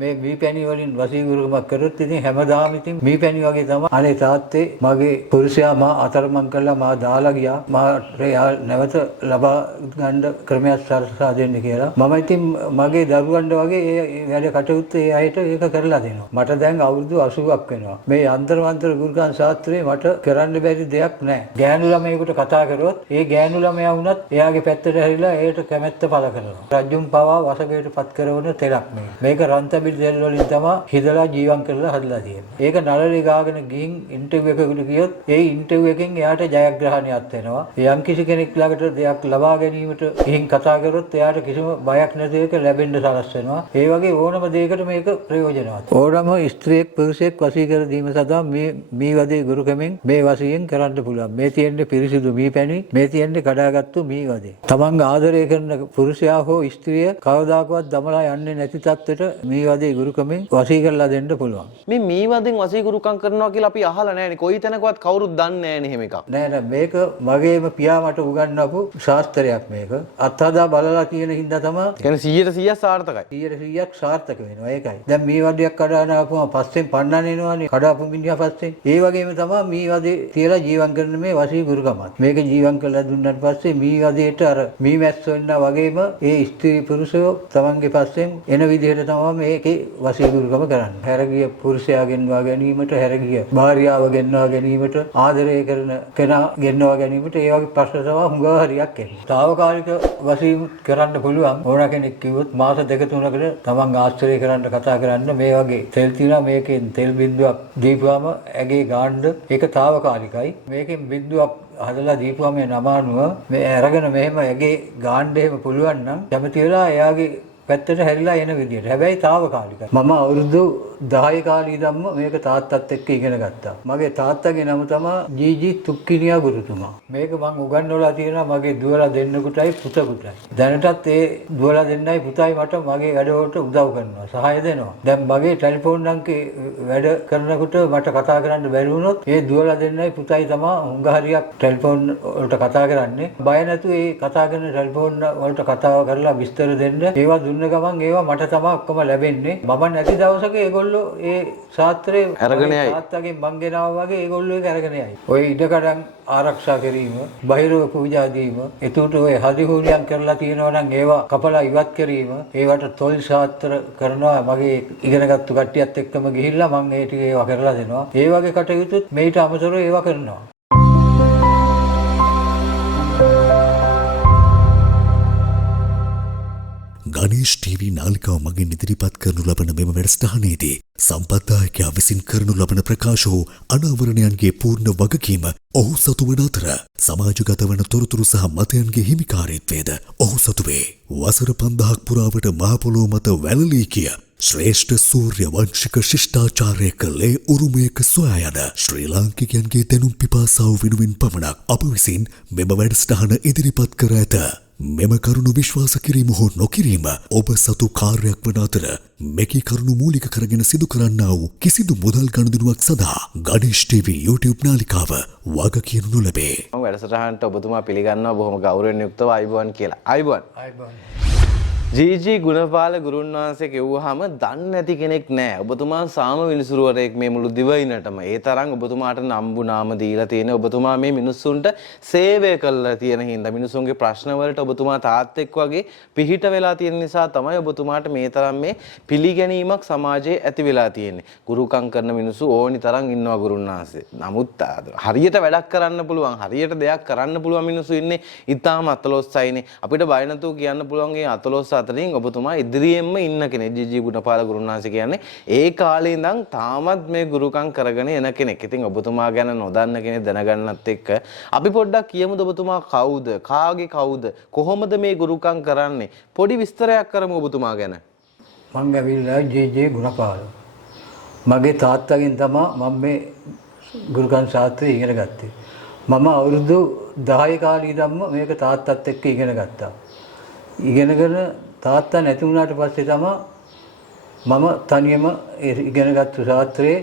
මේ මීපැණි වලින් වසීගුරුකමක් කරොත් ඉතින් හැමදාම ඉතින් මීපැණි වගේ තමයි. අනේ තාත්තේ මගේ පුරුෂයා මා අතරමං කළා මා දාලා ගියා. මාට නැවත ලබා ගන්න ක්‍රමයක් සලසා දෙන්න කියලා. මම ඉතින් මගේ දරුවන්ට වගේ ඒ වැඩ කටයුත්ත ඒ අයට ඒක කරලා දෙනවා. මට දැන් අවුරුදු 80ක් වෙනවා. මේ යන්ත්‍රමන්ත්‍ර ගුරුකම් ශාස්ත්‍රයේ මට කරන්න බැරි දෙයක් නැහැ. ගෑනු ළමයෙකුට කතා කරොත් ඒ ගෑනු ළමයා වුණත් එයාගේ පැත්තට හැරිලා ඒකට කැමැත්ත පළ කරනවා. රජුන් පවා වසඟයට පත් කරන තෙලක් මේ. මේක රන්තබිල් දෙල් වලින් තමයි හිදලා ජීවම් කරලා හදලා තියෙන්නේ. ඒක නළලේ ගාගෙන ගිහින් ඉන්ටර්විව් එකකට ගියොත් ඒ ඉන්ටර්විව් එකෙන් එයාට ජයග්‍රහණයක් වෙනවා. යම් කිසි කෙනෙක් ළඟට දෙයක් ලබා ගැනීමට ගිහින් කතා කරොත් එයාට කිසිම බයක් නැති එක ලැබෙන්න සලස් වෙනවා. ඒ වගේ ඕනම දෙයකට මේක ප්‍රයෝජනවත්. ඕනම ස්ත්‍රියෙක් පුරුෂයෙක් වශී කර දීම සඳහා මේ වදේ ගුරුකමෙන් මේ වශයෙන් කරන්න පුළුවන්. මේ තියෙන්නේ පිරිසිදු මීපැණි, මේ තියෙන්නේ කඩාගත්තු මී වදේ. තමන්ගේ ආදරය කරන පුරුෂයා හෝ ස්ත්‍රිය කවදාකවත් දමලා යන්නේ නැති තත්ත්වයට මේ වදේ ගුරුකමෙන් වශී කරලා දෙන්න පුළුවන්. මේ වදෙන් වශී ගුරුකම් කරනවා කියලා අපි අහලා නැහැනේ. කොයි තැනකවත් කවුරුත් දන්නේ නැහැනේ එහෙම එකක්. නෑ මේක මගේම පියා මට උගන්වපු ශාස්ත්‍රයක් මේක. අත්හදා බලලා කියන හින්දා තමයි. කියන්නේ 100% සාර්ථකයි. 100%ක් සාර්ථක වෙනවා. ඒකයි. දැන් මේ වදයක් කඩාන ආපුවම පස්සෙන් පන්නන්න එනවනේ. කඩාපු මිනිහා පස්සෙන්. ඒ වගේම තමයි මේ වදේ තියලා ජීවම් කරන මේ වශී ගුරුකමත්. මේක ජීවම් කරලා දුන්නාට පස්සේ මේ වදේට අර මේ මැස්සෝ වෙනා වගේම ඒ ස්ත්‍රී පුරුෂයෝ තමන්ගේ පස්සෙන් එන විදිහට තමයි මේකේ වශී ගුරුකම කරන්නේ. හැරගිය පුරුෂයා ගෙන්වා ගැනීමට, හැරගිය භාර්යාව ගෙන්වා ගැනීමට, ආදරය කරන කෙනා ගෙන්වා ගැනීමට ඒ වගේ ප්‍රශ්න තමයි හුඟා හරියක් එන්නේ. తాවකාලික වශයෙන් කරන්න පුළුවන් ඕන කෙනෙක් කිව්වොත් මාස 2-3කට තමන් ආශ්‍රය කරන්න කතා කරන්න මේ වගේ තෙල් තියෙනවා. මේකෙන් තෙල් බින්දුවක් දීපුවාම ඇගේ ගාන්න ඒක తాවකාලිකයි. මේකෙන් බින්දුවක් හදලා දීපුවාම මේ නමානුව මේ අරගෙන මෙහෙම ඇගේ ගාන්න එහෙම පුළුවන් නම් කැමති වෙලා එයාගේ පැත්තට හැරිලා එන විදියට. හැබැයි తాවකාලිකයි. මම අවුරුදු 10 කාලේ ඉඳන්ම මේක තාත්තත් එක්ක ඉගෙන ගත්තා. මගේ තාත්තගේ නම තමයි ජීජී තුක්කිනියා ගුරුතුමා. මේක මම උගන්වලා තියෙනවා මගේ දුවලා දෙන්නෙකුටයි පුතකුටයි. දැනටත් ඒ දුවලා දෙන්නයි පුතයි මට මගේ වැඩවලට උදව් කරනවා, සහාය දෙනවා. දැන් මගේ ටෙලිෆෝන් අංකේ වැඩ කරනකොට මට කතා කරන්න බැරි වුණොත් ඒ දුවලා දෙන්නයි පුතයි තමයි හුඟ හරියක් ටෙලිෆෝන් වලට කතා කරන්නේ. බය නැතුව ඒ කතා කරන ටෙලිෆෝන් වලට කතාව කරලා විස්තර දෙන්න ඒවා දුන්න ගමන් ඒවා මට තමයි ඔක්කොම ලැබෙන්නේ. මම නැති දවසක ඒගොල්ලෝ ඒ ශාස්ත්‍රයේ අරගෙන යයි. තාත්තගෙන් මං ගෙනාවා වගේ ඒගොල්ලෝ ඒක අරගෙන යයි. ඔය ඉඩකඩම් ආරක්ෂා කිරීම, බහිරව පූජා දීම, එතකොට ඔය හදිහුණියම් කරලා තියෙනවා නම් ඒවා කපලා ඉවත් කිරීම, ඒවට තොල් ශාස්ත්‍ර කරනවා. මගේ ඉගෙනගත්තු කට්ටියත් එක්කම ගිහිල්ලා මම ඒ ටික ඒවා කරලා දෙනවා. ඒ වගේ කටයුතුත් මේට අමතරව ඒවා කරනවා. ගණේෂ් ටීවී නාලිකාව මගින් ඉදිරිපත් කරනු ලබන මෙම වැඩසටහනේදී සම්පත්දායකයා විසින් කරනු ලබන ප්‍රකාශ හෝ අනාවරණයන්ගේ පූර්ණ වගකීම ඔහු සතු වන අතර සමාජගත වන තොරතුරු සහ මතයන්ගේ හිමිකාරීත්වයද ඔහු සතු වේ. වසර 5000ක් පුරාවට මහ පොළොව මත වැළලී ගිය ශ්‍රේෂ්ඨ සූර්ය වංශික ශිෂ්ටාචාරයක ලේ උරුමයක සොයා යන ශ්‍රී ලාංකිකයන්ගේ දැනුම් පිපාසාව වෙනුවෙන් පමණක් අප විසින් මෙම වැඩසටහන ඉදිරිපත් කර ඇත. මෙම කරුණු විශ්වාස කිරීම හෝ නොකිරීම ඔබ සතු කාර්යයක් වන අතර මෙකී කරුණු මූලික කරගෙන සිදු කරන්නා වූ කිසිදු මුදල් ගනුදෙනුවක් සඳහා ගණේෂ් ටීවී YouTube නාලිකාව වග කියනු නොලැබේ. මම වැඩසටහනට ඔබතුමා පිළිගන්නවා බොහොම ගෞරවයෙන් යුක්තව ආයුබෝවන් කියලා. ආයුබෝවන්. ජීජී ගුණපාල ගුරුන් වහන්සේ කිව්වහම දන්නේ නැති කෙනෙක් නැහැ. ඔබතුමා සාම විනිසුරුවරයෙක් මේ මුළු දිවයිනටම. ඒ තරම් ඔබතුමාට නම්බු නාම දීලා තියෙන ඔබතුමා මේ මිනිස්සුන්ට සේවය කළා තියෙන හින්දා මිනිසුන්ගේ ප්‍රශ්න වලට ඔබතුමා තාත්තෙක් වගේ පිහිට වෙලා තියෙන නිසා තමයි ඔබතුමාට මේ තරම් මේ පිළිගැනීමක් සමාජයේ ඇති වෙලා තියෙන්නේ. ගුරුකම් කරන මිනිස්සු ඕනි තරම් ඉන්නවා ගුරුන් වහන්සේ. නමුත් හරියට වැඩක් කරන්න පුළුවන්, හරියට දෙයක් කරන්න පුළුවන් මිනිස්සු ඉන්නේ ඊටාම අතලොස්සයිනේ. අපිට බය නැතුව කියන්න පුළුවන් ඒ අතලොස්ස අතරින් ඔබතුමා ඉදිරියෙන්ම ඉන්න කෙනෙක්. ජීජී ගුණපාල ගුරුන් වහන්සේ කියන්නේ ඒ කාලේ ඉඳන් තාමත් මේ ගුරුකම් කරගෙන එන කෙනෙක්. ඉතින් ඔබතුමා ගැන නොදන්න කෙනෙක් දැනගන්නත් එක්ක අපි පොඩ්ඩක් කියමුද ඔබතුමා කවුද? කාගේ කවුද? කොහොමද මේ ගුරුකම් කරන්නේ? පොඩි විස්තරයක් කරමු ඔබතුමා ගැන. මම ඇවිල්ලා ජීජී ගුණපාල. මගේ තාත්තගෙන් තමයි මම මේ ගුරුකම් ශාස්ත්‍රය ඉගෙන ගත්තේ. මම අවුරුදු 10 කාලේ ඉඳන්ම මේක තාත්තත් එක්ක ඉගෙන ගත්තා. ඉගෙනගෙන තාත්තා නැති වුණාට පස්සේ තමයි මම තනියම ඉගෙනගත්තු ශාස්ත්‍රයේ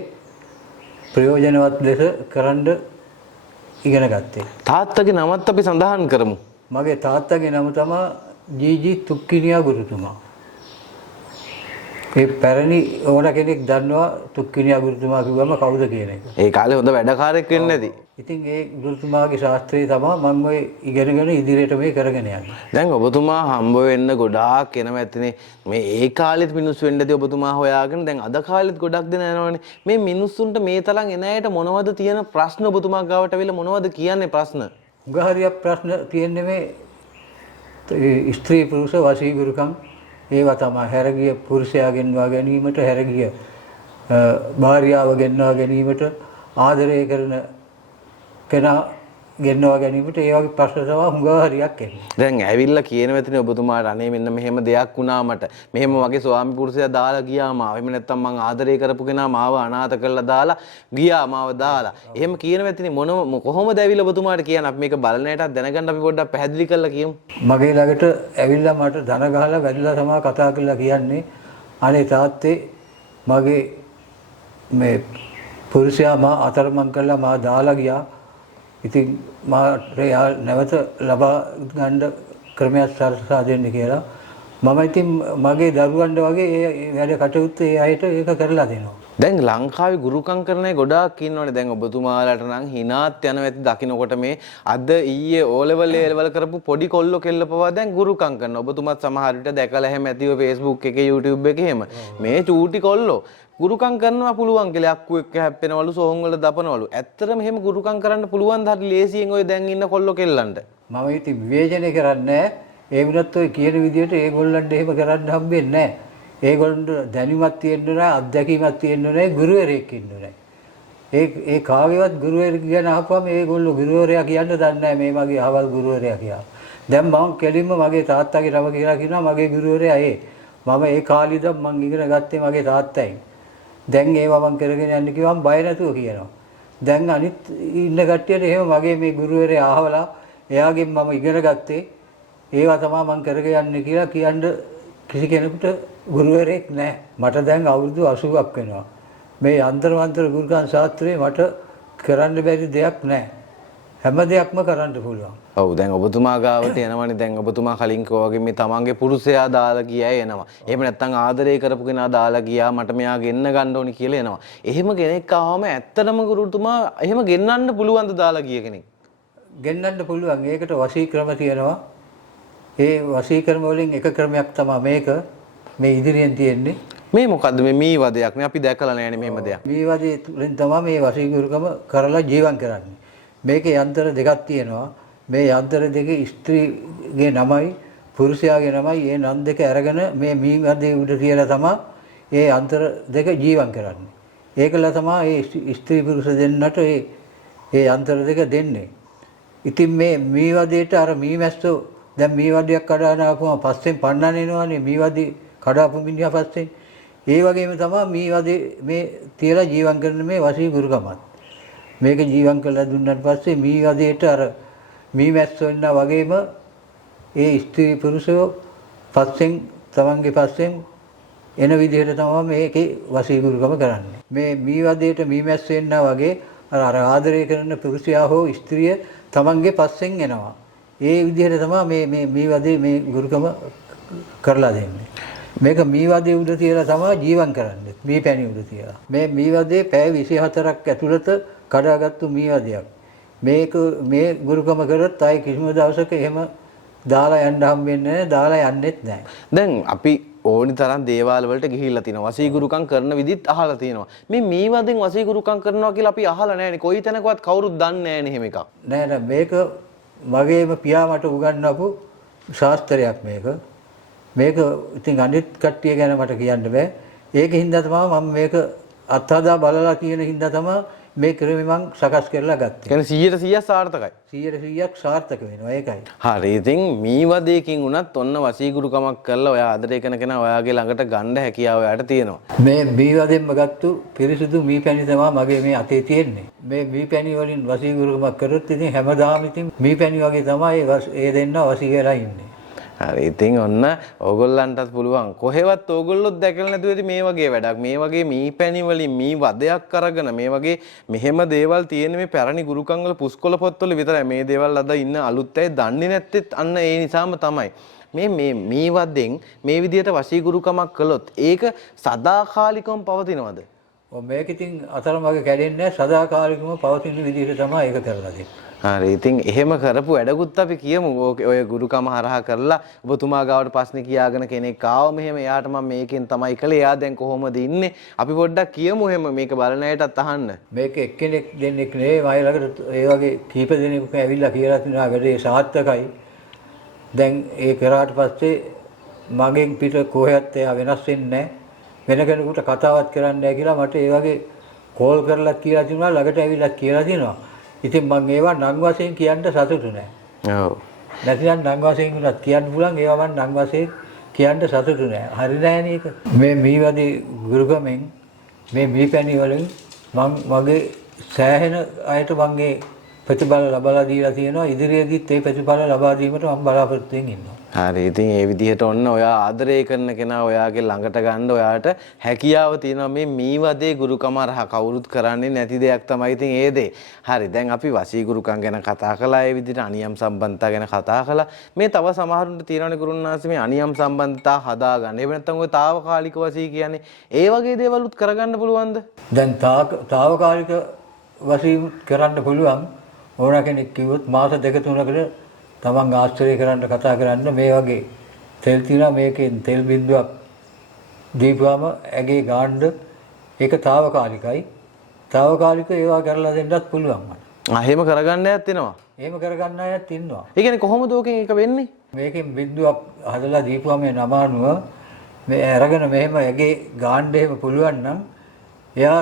ප්‍රයෝජනවත් ලෙස කරන්න ඉගෙන ගත්තේ. තාත්තගේ නමත් අපි සඳහන් කරමු. මගේ තාත්තගේ නම තමයි ජීජී තුක්කිනියා ගුරුතුමා. ඒ පැරණි ඕන කෙනෙක් දන්නවා තුක්කිනියා ගුරුතුමා කිව්වම කවුද කියන එක. ඒ කාලේ හොඳ වැඩකාරයෙක් වෙන්න ඇති. ඉතින් ඒ ගුරුතුමාගේ ශාස්ත්‍රය තමයි මම ඔය ඉගෙනගෙන ඉදිරියට මේ කරගෙන යන්නේ. දැන් ඔබතුමා හම්බ වෙන්න ගොඩාක් එනවා ඇතිනේ. මේ ඒ කාලෙත් මිනිස්සු වෙන්න ඇති ඔබතුමා හොයාගෙන දැන් අද කාලෙත් ගොඩක් දෙනා යනවනේ. මේ මිනිස්සුන්ට මේ තරම් එන අයට මොනවද තියෙන ප්‍රශ්න ඔබතුමා ගාවට අවිල්ලා මොනවද කියන්නේ ප්‍රශ්න? උගහරියක් ප්‍රශ්න තියෙන්නේ මේ ස්ත්‍රී පුරුෂ වශීගුරුකම් ඒවා තමයි හැරගිය පුරුෂයා ගෙන්වා ගැනීමට හැරගිය භාර්යාව ගෙන්වා ගැනීමට ආදරය කරන කෙනා ගෙන්වා ගැනීමට ඒ වගේ ප්‍රශ්න තමයි හුඟහරියක් එන්නේ. දැන් ඇවිල්ලා කියන වෙතනේ ඔබතුමාට අනේ මෙන්න මෙහෙම දෙයක් වුණා මට. මෙහෙම වගේ ස්වාමි පුරුෂයා දාලා ගියා මාව. එහෙම නැත්නම් මං ආදරය කරපු කෙනා මාව අනාථ කරලා දාලා ගියා මාව දාලා. එහෙම කියන වෙතනේ කොහොමද ඇවිල්ලා ඔබතුමාට කියන්නේ? අපි මේක බලන හැටත් දැනගන්න අපි පොඩ්ඩක් පැහැදිලි කරලා කියමු. මගේ ළඟට ඇවිල්ලා මට දන ගහලා වැදලා තමයි කතා කරලා කියන්නේ අනේ තාත්තේ මගේ මේ පුරුෂයා මා අතරමං කරලා මා දාලා ගියා. ඉතින් මාට නැවත ලබා ගන්න ක්‍රමයක් සලසා දෙන්න කියලා මම ඉතින් මගේ දරුවන්ට වගේ ඒ වැඩ කටයුත්ත ඒ අයට ඒක කරලා දෙනවා. දැන් ලංකාවේ ගුරුකම් කරන අය ගොඩාක් ඉන්නවනේ. දැන් ඔබතුමාලාට නම් හිනාත් යනවා ඇති දකින්නකොට මේ අද ඊයේ O level A level කරපු පොඩි කොල්ලෝ කෙල්ල පවා දැන් ගුරුකම් කරනවා. ඔබතුමාත් සමහර විට දැකලා හැම ඇතිව Facebook එකේ YouTube එකේ එහෙම. මේ චූටි කොල්ලෝ ගුරුකම් කරනවා පුළුවන් කියලා අක්කු එක්ක හැප්පෙනවලු සෝන් වල දපනවලු. ඇත්තටම මෙහෙම ගුරුකම් කරන්න පුළුවන් ද හරි ලේසියෙන් ඔය දැන් ඉන්න කොල්ලෝ කෙල්ලන්ට? මම ඉතින් විවේචනය කරන්නේ ඒ වුණත් ඔය කියන විදිහට ඒගොල්ලන්ට එහෙම කරන්න හම්බෙන්නේ නැහැ. ඒගොල්ලන්ට දැනුමක් තියෙන්න ඕනේ, අත්දැකීමක් තියෙන්න ඕනේ, ගුරුවරයෙක් ඉන්න ඕනේ. ඒ කාගේවත් ගුරුවරයෙක් ගැන අහපුවම ඒගොල්ලෝ ගුරුවරයා කියන්න දන්නේ නැහැ මේ වගේ අහවල් ගුරුවරයා කියලා. දැන් මම කෙලින්ම මගේ තාත්තාගේ නම කියලා කියනවා මගේ ගුරුවරයා මම ඒ කාලේ ඉඳන් මම ඉගෙන ගත්තේ මගේ තාත්තයි. දැන් ඒවා මම කරගෙන යන්න කිව්වම බය නැතුව කියනවා. දැන් අනිත් ඉන්න කට්ටියට එහෙම මගේ මේ ගුරුවරයා අහවලා එයාගෙන් මම ඉගෙන ගත්තේ ඒවා තමයි මම කරගෙන යන්නේ කියලා කියන්න කිසි කෙනෙකුට ගුරුවරයෙක් නැහැ. මට දැන් අවුරුදු 80ක් වෙනවා. මේ අන්තරාන්තර ගුරුකම් ශාස්ත්‍රයේ මට කරන්න බැරි දෙයක් නැහැ. හැම දෙයක්ම කරන්න පුළුවන්. ඔව් දැන් ඔබතුමා ගාවට එනවනේ. දැන් ඔබතුමා කලින් කිව්වා වගේ මේ තමන්ගේ පුරුෂයා දාලා ගියා එනවා. එහෙම නැත්නම් ආදරය කරපු කෙනා දාලා ගියා මට මෙයා ගෙන්න ගන්න ඕනි කියලා එනවා. එහෙම කෙනෙක් ආවම ඇත්තටම ගුරුතුමා එහෙම ගෙන්නන්න පුළුවන්ද දාලා ගිය කෙනෙක්? ගෙන්නන්න පුළුවන්. ඒකට වශී ක්‍රම තියෙනවා. ඒ වශී ක්‍රම වලින් එක ක්‍රමයක් තමයි මේක. මේ ඉදිරියෙන් තියෙන්නේ. මේ මොකද්ද මේ මීවදයක් නේ අපි දැකලා නැහැනේ මෙහෙම දෙයක්. මීවදේ තුලින් තමයි මේ වශී ගුරුකම කරලා ජීවත් කරන්නේ. මේකේ යන්ත්‍ර දෙකක් තියෙනවා. මේ යන්ත්‍ර දෙකේ ස්ත්‍රීගේ නමයි පුරුෂයාගේ නමයි ඒ නම් දෙක අරගෙන මේ මීවදේ උඩ තියලා තමයි ඒ යන්ත්‍ර දෙක ජීවත් කරන්නේ. ඒකල තමයි ඒ ස්ත්‍රී පුරුෂ දෙන්නට ඒ යන්ත්‍ර දෙක දෙන්නේ. ඉතින් මේ මීවදේට අර මීමැස්සෝ දැන් මීවදයක් කඩාන ආපුවම පස්සෙන් පන්නන්න එනවනේ මීවදේ කඩාපු මිනිහා පස්සෙන්. ඒ වගේම තමයි මීවදේ මේ තියලා ජීවත් කරන මේ වශී ගුරුකමත්. මේක ජීවත් කරලා දුන්නාට පස්සේ මීවදේට අර මීමැස්සෝ ඉන්නා වගේම ඒ ස්ත්‍රී පුරුෂයෝ පස්සෙන් තමන්ගේ පස්සෙන් එන විදිහට තමයි මේකේ වශී ගුරුකම කරන්නේ. මේ මීවදේට මීමැස්සෝ ඉන්නා වගේ අර ආදරය කරන පුරුෂයා හෝ ස්ත්‍රිය තමන්ගේ පස්සෙන් එනවා. ඒ විදිහට තමයි මේ මීවදේ මේ ගුරුකම කරලා දෙන්නේ. මේක මීවදේ උඩ තියලා තමයි ජීවත් කරන්නේ. මීපැණි උඩ තියලා. මේ මීවදේ පැය 24ක් ඇතුළත කඩාගත්තු මීවදයක්. මේක මේ ගුරුකම කරත් ආයි කිසිම දවසක එහෙම දාලා යන්න හම්බෙන්නේ නැහැ. දාලා යන්නෙත් නැහැ. දැන් අපි ඕනි තරම් දේවාල වලට ගිහිල්ලා තිනවා. වශී ගුරුකම් කරන විදිහත් අහලා තිනවා. මේ මීවදෙන් වශී ගුරුකම් කරනවා කියලා අපි අහලා නැහැනේ. කොයි තැනකවත් කවුරුත් දන්නේ නැහැනේ එහෙම එකක්. නෑ මේක මගේම පියා මට උගන්වපු ශාස්ත්‍රයක් මේක. මේක ඉතින් අනිත් කට්ටිය ගැන මට කියන්න බෑ. ඒක හින්දා තමයි මම මේක අත්හදා බලලා කියන හින්දා තමයි මේ ක්‍රමෙ මං සකස් කරලා ගත්තේ. කියන්නේ 100% සාර්ථකයි. 100%ක් සාර්ථක වෙනවා ඒකයි. හරි. ඉතින් මීවදයකින් උනත් ඔන්න වශී ගුරුකමක් කරලා ඔයා ආදරය කරන කෙනා ඔයාගේ ළඟට ගන්න හැකියාව ඔයාට තියෙනවා. මේ මීවදෙන්ම ගත්තු පිරිසිදු මීපැණි තමයි මගේ මේ අතේ තියෙන්නේ. මේ මීපැණි වලින් වශී ගුරුකමක් කරොත් ඉතින් හැමදාම ඉතින් මීපැණි වගේ තමයි ඒ දෙන්න වශී වෙලා ඉන්නේ. හරි. ඉතින් ඔන්න ඕගොල්ලන්ටත් පුළුවන්. කොහෙවත් ඕගොල්ලොත් දැකලා නැතුව ඇති මේ වගේ වැඩක්. මේ වගේ මීපැණි වලින් මී වදයක් අරගෙන මේ වගේ මෙහෙම දේවල් තියෙන මේ පැරණි ගුරුකම් වල පුස්කොළ පොත්වල විතරයි මේ දේවල් අද ඉන්න අලුත් අය දන්නේ නැත්තේ අන්න ඒ නිසාම තමයි. මේ වද්දෙන් මේ විදියට වශීගුරුකමක් කළොත් ඒක සදාකාලිකවම පවතිනවද? මේක ඉතින් අතරමඟ කැඩෙන්නේ නැහැ. සදාකාලිකවම පවතින විදිහට තමයි ඒක කරලා දෙන්නේ. හරි. ඉතින් එහෙම කරපු වැඩකුත් අපි කියමු. ඔය ගුරුකම හරහා කරලා ඔබතුමා ගාවට ප්‍රශ්න කියාගෙන කෙනෙක් ආව මෙහෙම එයාට මම මේකෙන් තමයි කළේ. එයා දැන් කොහොමද ඉන්නේ? අපි පොඩ්ඩක් කියමු එහෙම මේක බලන අයටත් අහන්න. මේක එක්කෙනෙක් දෙන්නෙක් නෙවෙයි. මයි ළඟට ඒ වගේ කීප දෙනෙක් ඇවිල්ලා කියලා තිනවා වැඩේ සාර්ථකයි. දැන් ඒ කරාට පස්සේ මගෙන් පිට කොහෙවත් එයා වෙනස් වෙන්නේ නැහැ. වෙන කෙනෙකුට කතාවක් කරන්නේ නැහැ කියලා මට ඒ වගේ කෝල් කරලා කියලා තිනවා. ළඟට ඇවිල්ලා කියලා තිනවා. ඉතින් මම ඒවා නම් වශයෙන් කියන්න සතුටු නෑ. ඔව්. නැතිනම් නම් වශයෙන් උනත් කියන්න පුළුවන්. ඒවා මම නම් වශයෙන් කියන්න සතුටු නෑ. හරි නෑනේ ඒක. මේ මීවදේ ගුරුකමෙන් මේ මීපැණි වලින් මගේ සෑහෙන අයට මගේ ප්‍රතිඵල ලබා දීලා තියෙනවා. ඉදිරියේදීත් ඒ ප්‍රතිඵල ලබා දීමට මම බලාපොරොත්තු වෙමින් ඉන්නවා. හරි. ඉතින් ඒ විදිහට ඔන්න ඔයා ආදරය කරන කෙනා ඔයාගේ ළඟට ගන්න ඔයාට හැකියාව තියෙනවා. මේ මීවදේ ගුරුකම රහ කවුරුත් කරන්නේ නැති දෙයක් තමයි ඉතින් ඒ දේ. හරි. දැන් අපි වශී ගුරුකම් ගැන කතා කළා. ඒ විදිහට අනියම් සම්බන්ධතා ගැන කතා කළා. මේ තව සමහරුන්ට තියෙනවනේ ගුරුන්නාන්සේ මේ අනියම් සම්බන්ධතා හදාගන්න. එහෙම නැත්නම් ඔය తాවකාලික වශී කියන්නේ ඒ වගේ දේවලුත් කරගන්න පුළුවන්ද? දැන් తాවකාලික වශී කරන්න පුළුවන්. ඕන කෙනෙක් කිව්වොත් මාස 2-3කට තමන් ආශ්‍රය කරන්න කතා කරන්න මේ වගේ තෙල් තියලා මේකෙන් තෙල් බින්දුවක් දීපුවාම ඇගේ ගාන්න ඒක తాවකාලිකයි. తాවකාලික ඒවා කරලා දෙන්නත් පුළුවන් මට. එහෙම කරගන්න අයත් වෙනවා. එහෙම කරගන්න අයත් ඉන්නවා. ඒ කියන්නේ කොහොමද ඕකෙන් එක වෙන්නේ? මේකෙන් බින්දුවක් හදලා දීපුවාම මේ නමානුව මේ අරගෙන මෙහෙම ඇගේ ගාන්න එහෙම පුළුවන් නම් එයා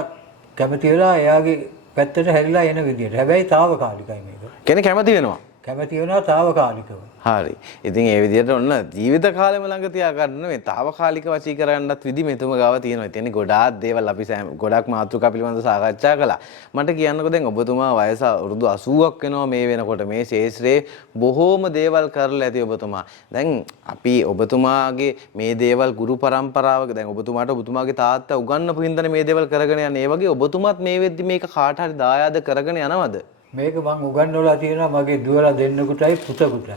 කැමති වෙලා එයාගේ පැත්තට හැරිලා එන විදියට. හැබැයි తాවකාලිකයි මේක. කෙනෙක් කැමති වෙනවා. කැමති වෙනවා తాවකාලිකව. හරි. ඉතින් ඒ විදිහට ඔන්න ජීවිත කාලෙම ළඟ තියාගන්න මේ తాවකාලික වශී කරගන්නත් විදි මෙතුම ගාව තියෙනවා. ඉතින් ගොඩාක් දේවල් අපි ගොඩක් මාතෘකා පිළිබඳව සාකච්ඡා කළා. මට කියන්නකෝ දැන් ඔබතුමා වයස අවුරුදු 80ක් වෙනවා මේ වෙනකොට මේ ශේෂ්ත්‍රයේ බොහෝම දේවල් කරලා ඇති ඔබතුමා. දැන් අපි ඔබතුමාගේ මේ දේවල් ගුරු පරම්පරාවක දැන් ඔබතුමාට ඔබතුමාගේ තාත්තා උගන්වපු හින්දානේ මේ දේවල් කරගෙන යන්නේ. ඒ වගේ ඔබතුමාත් මේ වෙද්දි මේක කාට හරි දායාද කරගෙන යනවද? මේක මම උගන්වලා තියෙනවා මගේ දුවලා දෙන්නෙකුටයි පුතකුටයි.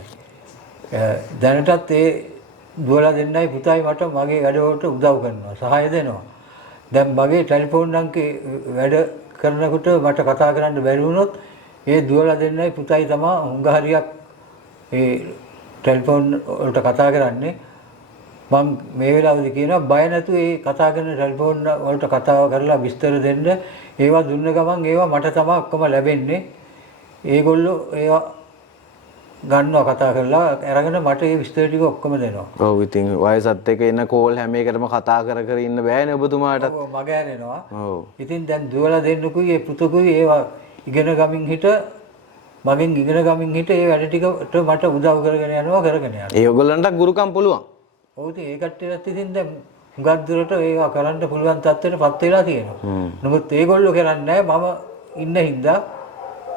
දැනටත් ඒ දුවලා දෙන්නයි පුතයි මට මගේ වැඩවලට උදව් කරනවා සහාය දෙනවා. දැන් මගේ ටෙලිෆෝන් අංකේ වැඩ කරනකොට මට කතා කරන්න බැරි වුණොත් ඒ දුවලා දෙන්නයි පුතයි තමයි හුඟ හරියක් ඒ ටෙලිෆෝන් වලට කතා කරන්නේ. මම මේ වෙලාවේදී කියනවා බය නැතුව ඒ කතා කරන ටෙලිෆෝන් වලට කතාව කරලා විස්තර දෙන්න. ඒවා දුන්න ගමන් ඒවා මට තමයි ඔක්කොම ලැබෙන්නේ. ඒගොල්ලෝ ඒවා ගන්නවා කතා කරලා අරගෙන මට ඒ විස්තර ටික ඔක්කොම දෙනවා. ඔව් ඉතින් වයසත් එක්ක එන කෝල් හැම එකටම කතා කර ඉන්න බෑනේ ඔබතුමාට. ඔව් මග ඇරෙනවා. ඔව්. ඉතින් දැන් දුවලා දෙන්නුකුයි ඒ පුතුකුයි ඒවා ඉගෙන ගමින් හිට මගෙන් ඉගෙන ගමින් හිට ඒ වැඩ ටිකට මට උදව් කරගෙන යනවා කරගෙන යනවා. ඒ ඔයගොල්ලන්ට ගුරුකම් පුළුවන්. ඔව් ඉතින් ඒ කට්ටියත් ඉතින් දැන් හුඟක් දුරට ඒවා කරන්න පුළුවන් තත්ත්වයටපත් වෙලා තියෙනවා. නමුත් ඒගොල්ලෝ කරන්නේ නැහැ මම ඉන්න හින්දා.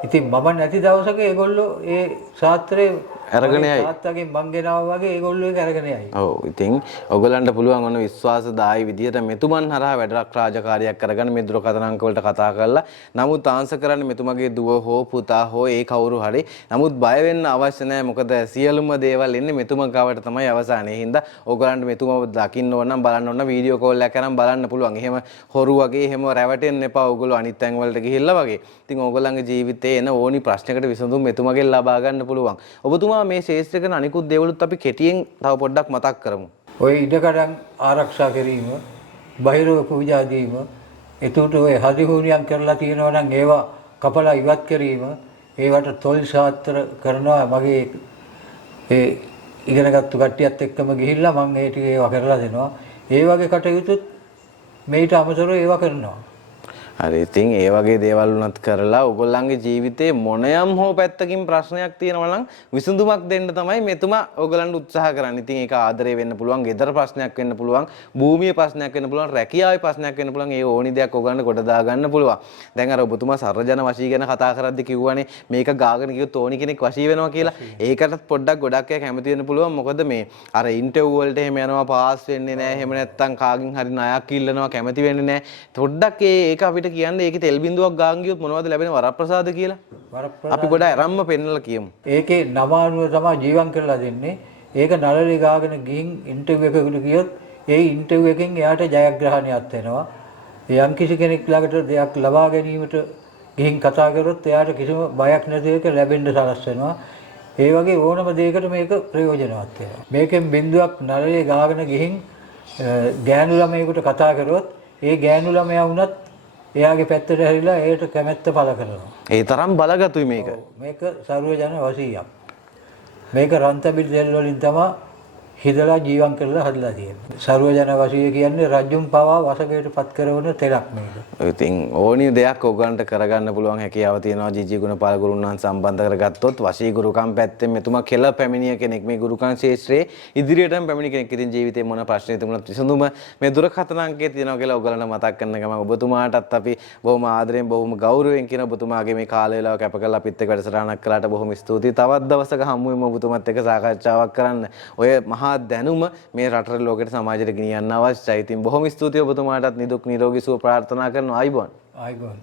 ඉතින් මම නැති දවසක ඒගොල්ලෝ ඒ ශාස්ත්‍රයේ අරගෙන යයි. තාත්තගෙන් මං ගෙනාවා වගේ ඒගොල්ලෝ ඒක අරගෙන යයි. ඔව් ඉතින් ඔයගලන්ට පුළුවන් ඔන්න විශ්වාසදායි විදියට මෙතුමන් හරහා වැඩක් රාජකාරියක් කරගන්න මේ දුරකථන අංක වලට කතා කරලා නමුත් ආන්සර් කරන්න මෙතුමගේ දුව හෝ පුතා හෝ ඒ කවුරු හරි. නමුත් බය වෙන්න අවශ්‍ය නැහැ. මොකද සියලුම දේවල් එන්නේ මෙතුම ගාවට තමයි අවසානයේ. හින්දා ඔයගලන්ට මෙතුමව දකින්න ඕන නම් බලන්න ඕන වීඩියෝ කෝල් එකක් කරන් බලන්න පුළුවන්. එහෙම හොරු වගේ එහෙම රැවටෙන්න එපා. ඔයගොල්ලෝ අනිත් තැන් වලට ගිහිල්ලා වගේ. ඉතින් ඔයගලන්ගේ ජීවිතේ එන ඕනි ප්‍රශ්නයකට විසඳුම් මෙතුමගෙන් ලබා ගන්න පුළුවන්. ඔබතුමා මේ ශේෂ්ත්‍ර කරන අනිකුත් දේවලුත් අපි කෙටියෙන් තව පොඩ්ඩක් මතක් කරමු. ඔය ඉඩකඩම් ආරක්ෂා කිරීම, බහිරව පූජා දීම, එතකොට ඔය හදිහුණියම් කරලා තියෙනවා නම් ඒවා කපලා ඉවත් කිරීම, ඒවට තොල් ශාස්ත්‍ර කරනවා මගේ ඒ ඉගෙනගත්තු කට්ටියත් එක්කම ගිහිල්ලා මම ඒ ටික ඒවා කරලා දෙනවා. ඒ වගේ කටයුතුත් මේට අමතරව ඒවා කරනවා. හරි ඉතින් ඒ වගේ දේවල් උනත් කරලා ඔයගොල්ලන්ගේ ජීවිතේ මොනයම් හෝ පැත්තකින් ප්‍රශ්නයක් තියෙනවා නම් විසඳුමක් දෙන්න තමයි මෙතුමා ඔයගොල්ලන්ට උත්සාහ කරන්නේ. ඉතින් ඒක ආදරේ වෙන්න පුළුවන්, ගෙදර ප්‍රශ්නයක් වෙන්න පුළුවන්, භූමියේ ප්‍රශ්නයක් වෙන්න පුළුවන්, රැකියාවේ ප්‍රශ්නයක් වෙන්න පුළුවන්. ඒ ඕනි දෙයක් ඔයගොල්ලන්ට කොට දා ගන්න පුළුවන්. දැන් අර ඔබතුමා සර්වජන වශී ගැන කතා කරද්දි කිව්වනේ මේක ගාගෙන ගියොත් ඕනි කෙනෙක් වශී වෙනවා කියලා. ඒකටත් පොඩ්ඩක් ගොඩක් අය කැමති වෙන්න පුළුවන්. මොකද මේ අර ඉන්ටර්විව් වලට එහෙම යනවා පාස් වෙන්නේ නැහැ. එහෙම නැත්නම් කාගෙන් හරි ණයක් ඉල්ලනවා කැමති වෙන්නේ නැහැ. පොඩ්ඩක් ඒක අපිට කියන්නේ ඒකේ තෙල් බින්දුවක් ගාන් ගියොත් මොනවද ලැබෙන වරප්‍රසාද කියලා අපි ගොඩ ආරම්ම පෙන්නලා කියමු. ඒකේ නම අනුව තමයි ජීවම් කරලා දෙන්නේ. ඒක නළලේ ගාගෙන ගිහින් ඉන්ටර්විව් එකකට ගියොත් ඒ ඉන්ටර්විව් එකෙන් එයාට ජයග්‍රහණයක් වෙනවා. යම් කිසි කෙනෙක් ළඟට දෙයක් ලබා ගැනීමට ගිහින් කතා කරොත් එයාට කිසිම බයක් නැති එක ලැබෙන්න සලස් වෙනවා. ඒ වගේ ඕනම දෙයකට මේක ප්‍රයෝජනවත් වෙනවා. මේකෙන් බිඳුවක් නළලේ ගාගෙන ගිහින් ගෑනු ළමයෙකුට කතා කරොත් ඒ ගෑනු ළමයා වුණත් එයාගේ පැත්තට හැරිලා ඒකට කැමැත්ත පළ කරනවා. ඒ තරම් බලගතුයි මේක. මේක සර්වජන වශීයක්. මේක රන්තබිල් තෙල් වලින් තමයි හිදලා ජීවම් කරලා හදලා තියෙන්නේ. සර්වජන වශීය කියන්නේ රජුන් පවා වසඟයට පත් කරන තෙලක් මේක. ඉතින් ඕනි දෙයක් ඔයගන්ට කරගන්න පුළුවන් හැකියාව තියෙනවා ජීජී ගුණපාල ගුරුන්වන් සම්බන්ධ කරගත්තොත් වශී ගුරුකම් පැත්තෙන් මෙතුමා කෙල පැමිණිය කෙනෙක් මේ ගුරුකම් ශාස්ත්‍රයේ ඉදිරියටම පැමිණි කෙනෙක්. ඉතින් ජීවිතේ මොන ප්‍රශ්නේ තිබුණත් විසඳුම මේ දුරකථන අංකයේ තියෙනවා කියලා ඔයගලන්ට මතක් කරන ගමන් ඔබතුමාටත් අපි බොහොම ආදරෙන් බොහොම ගෞරවයෙන් කියන ඔබතුමාගේ මේ කාල වේලාව කැප කරලා අපිත් එක්ක වැඩසටහනක් කළාට බොහොම ස්තුතියි. තවත් දවසක හමු වෙමු ඔබතුමාත් එක්ක සාකච්ඡාවක් කරන්න. ඔය මහා දැනුම මේ රටට ලෝකෙට සමාජයට ගෙනියන්න අවශ්‍යයි. ඉතින් බොහොම ස්තුතියි ඔබතුමාටත් නිදුක් නිරෝගී සුව ප්‍රාර්ථනා කරනවා. ආයිබෝන්. ආයිබෝන්.